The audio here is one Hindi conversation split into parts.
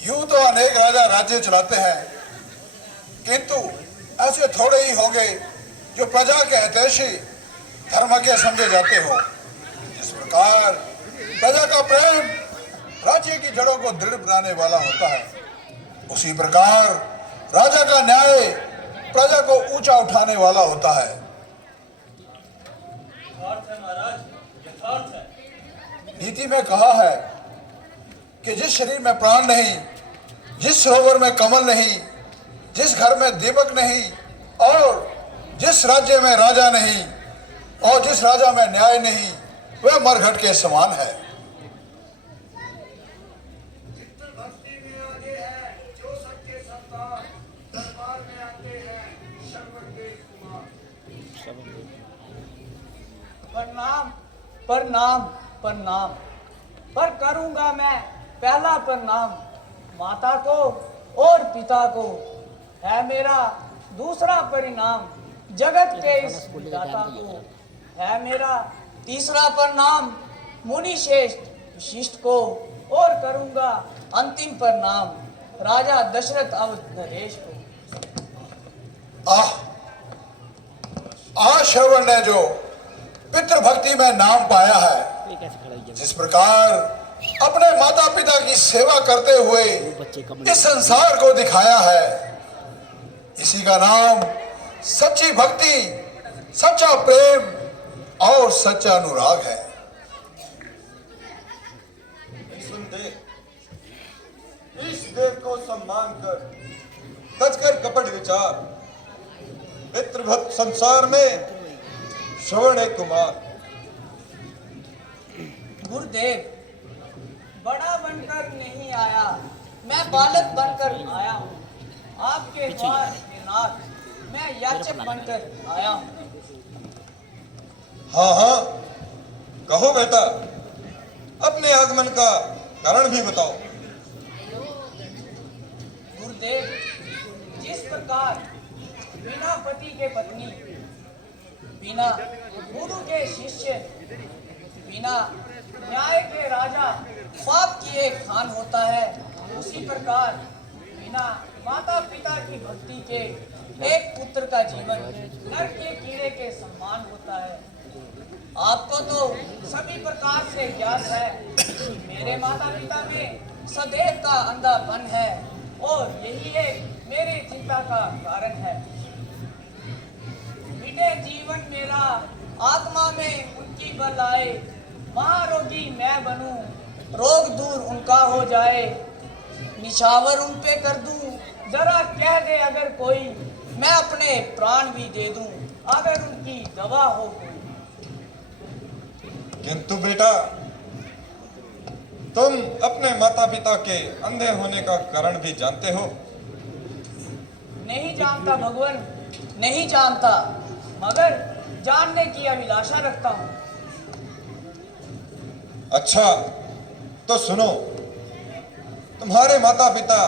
यूं तो अनेक राजा राज्य चलाते हैं, किंतु ऐसे थोड़े ही होंगे जो प्रजा के हितैषी धर्मज्ञ समझे जाते हो। जिस प्रकार प्रजा का प्रेम राज्य की जड़ों को दृढ़ बनाने वाला होता है, उसी प्रकार राजा का न्याय प्रजा को ऊंचा उठाने वाला होता है। नीति में कहा है कि जिस शरीर में प्राण नहीं, जिस सरोवर में कमल नहीं, जिस घर में दीपक नहीं, और जिस राज्य में राजा नहीं, और जिस राजा में न्याय नहीं, वह मरघट के समान है। प्रणाम प्रणाम प्रणाम। पर करूंगा मैं पहला प्रणाम माता को और पिता को, है मेरा दूसरा परिणाम जगत के इस विधाता को, है मेरा तीसरा प्रणाम मुनि श्रेष्ठ विशिष्ट को, और करूंगा अंतिम प्रणाम राजा दशरथ अवध नरेश को। आज श्रवण ने जो पितृभक्ति में नाम पाया है, जिस प्रकार अपने माता पिता की सेवा करते हुए इस संसार को दिखाया है, इसी का नाम सच्ची भक्ति, सच्चा प्रेम और सच्चा अनुराग है। इस देव को सम्मान कर तजकर कपट विचार, पितृभक्त संसार में श्रवण एक कुमार। गुरुदेव बड़ा बनकर नहीं आया, मैं बालक बनकर आया हूँ। आपके द्वार के नाथ मैं याचक बनकर आया हूँ। हाँ हाँ, कहो बेटा, अपने आगमन का कारण भी बताओ। गुरुदेव, जिस प्रकार बिना पति के पत्नी, बिना गुरु के शिष्य, बिना न्याय के राजा पाप की एक खान होता है, उसी प्रकार बिना माता पिता की भक्ति के एक पुत्र का जीवन नर के कीड़े के समान होता है। आपको तो सभी प्रकार से ज्ञात है कि मेरे माता पिता में सदैव का अंधापन है, और यही एक मेरी चिंता का कारण है। मिटे जीवन मेरा, आत्मा में उनकी बल आए, महारोगी मैं बनूं, रोग दूर उनका हो जाए, निछावर उन पे कर दूं, जरा कह दे अगर कोई, मैं अपने प्राण भी दे दूं, अगर उनकी दवा हो कोई। किंतु बेटा, तुम अपने माता पिता के अंधे होने का कारण भी जानते हो? नहीं जानता भगवान, नहीं जानता, मगर जानने की अभिलाषा रखता हूँ। अच्छा तो सुनो, तुम्हारे माता पिता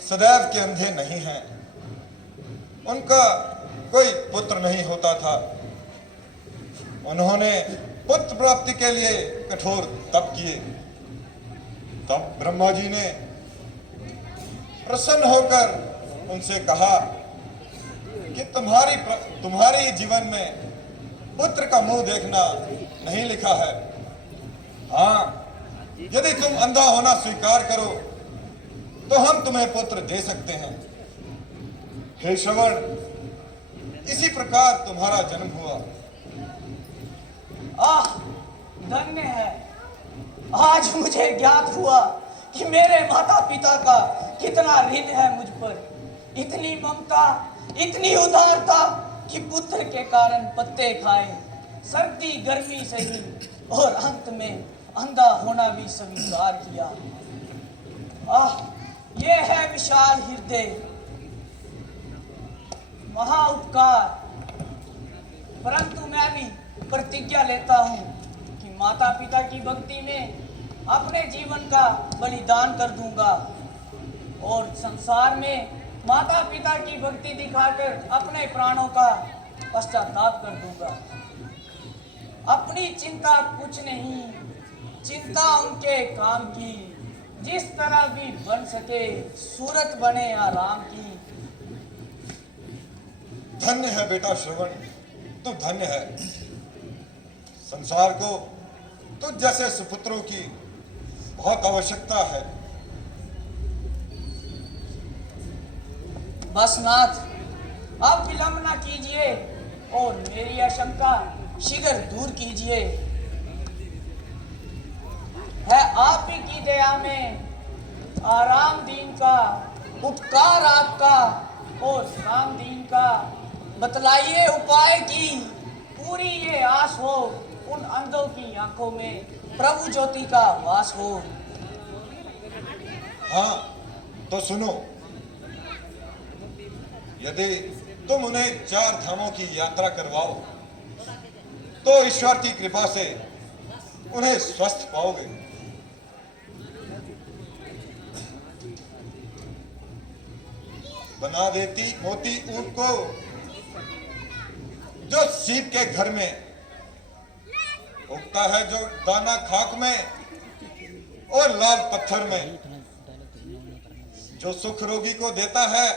सदैव के अंधे नहीं हैं। उनका कोई पुत्र नहीं होता था। उन्होंने पुत्र प्राप्ति के लिए कठोर तप किए। तब ब्रह्मा जी ने प्रसन्न होकर उनसे कहा कि तुम्हारी जीवन में पुत्र का मुंह देखना नहीं लिखा है। हाँ, यदि तुम अंधा होना स्वीकार करो तो हम तुम्हें पुत्र दे सकते हैं। हे श्रवण, इसी प्रकार तुम्हारा जन्म हुआ। धन्य है, आज मुझे ज्ञात हुआ कि मेरे माता पिता का कितना ऋण है मुझ पर। इतनी ममता, इतनी उदारता कि पुत्र के कारण पत्ते खाए, सर्दी गर्मी सही, और अंत में अंधा होना भी स्वीकार किया। ये है विशाल हृदय, महा उपकार। परंतु मैं भी प्रतिज्ञा लेता हूँ कि माता पिता की भक्ति में अपने जीवन का बलिदान कर दूंगा, और संसार में माता पिता की भक्ति दिखाकर अपने प्राणों का पश्चाताप कर दूंगा। अपनी चिंता कुछ नहीं, चिंता उनके काम की। जिस तरह भी बन सके सूरत बने आराम की। धन्य है बेटा श्रवण, तू धन्य है। संसार को तुझ जैसे सुपुत्रों की बहुत आवश्यकता है। बस नाथ, अब विलंब न कीजिए और मेरी आशंका शीघ्र दूर कीजिए। है आप ही की दया में आराम दीन का, उपकार आपका और शाम दीन का। बतलाइए उपाय की पूरी ये आस हो, उन अंधों की आंखों में प्रभु ज्योति का वास हो। हाँ तो सुनो, यदि तुम उन्हें 4 धामों की यात्रा करवाओ तो ईश्वर की कृपा से उन्हें स्वस्थ पाओगे। बना देती मोती ऊंट को जो सीप के घर में उगता है, जो दाना खाक में और लाल पत्थर में, जो सुख रोगी को देता है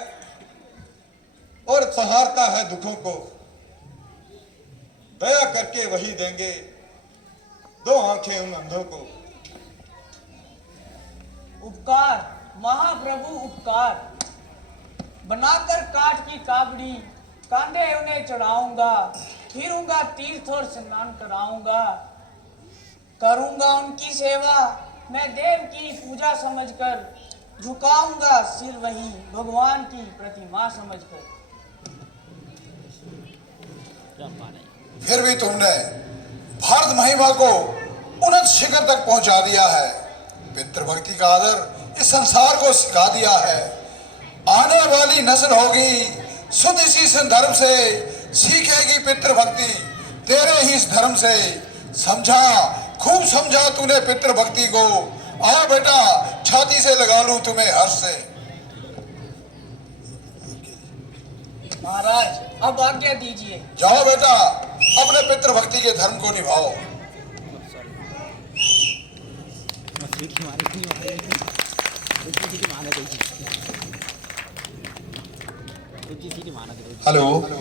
और सहारता है दुखों को। दया करके वही देंगे 2 आंखें उन अंधों को। उपकार महाप्रभु उपकार, बनाकर काठ की काबड़ी कांधे उन्हें चढ़ाऊंगा। फिरूंगा तीर्थ और स्नान कराऊंगा। करूंगा उनकी सेवा मैं देव की पूजा समझकर। झुकाऊंगा सिर वही भगवान की प्रतिमा समझकर। फिर भी तुमने भारत महिमा को उन्नत शिखर तक पहुंचा दिया है। पितृभक्ति का आदर इस संसार को सिखा दिया है। आने वाली नस्ल होगी शुद्ध इसी धर्म से, सीखेगी पितृभक्ति तेरे ही इस धर्म से। समझा, खूब समझा तूने पितृभक्ति को। आओ बेटा, छाती से लगा लूं तुम्हें हर्ष से। महाराज अब आज्ञा दीजिए। जाओ बेटा, अपने पितृभक्ति के धर्म को निभाओ। हेलो।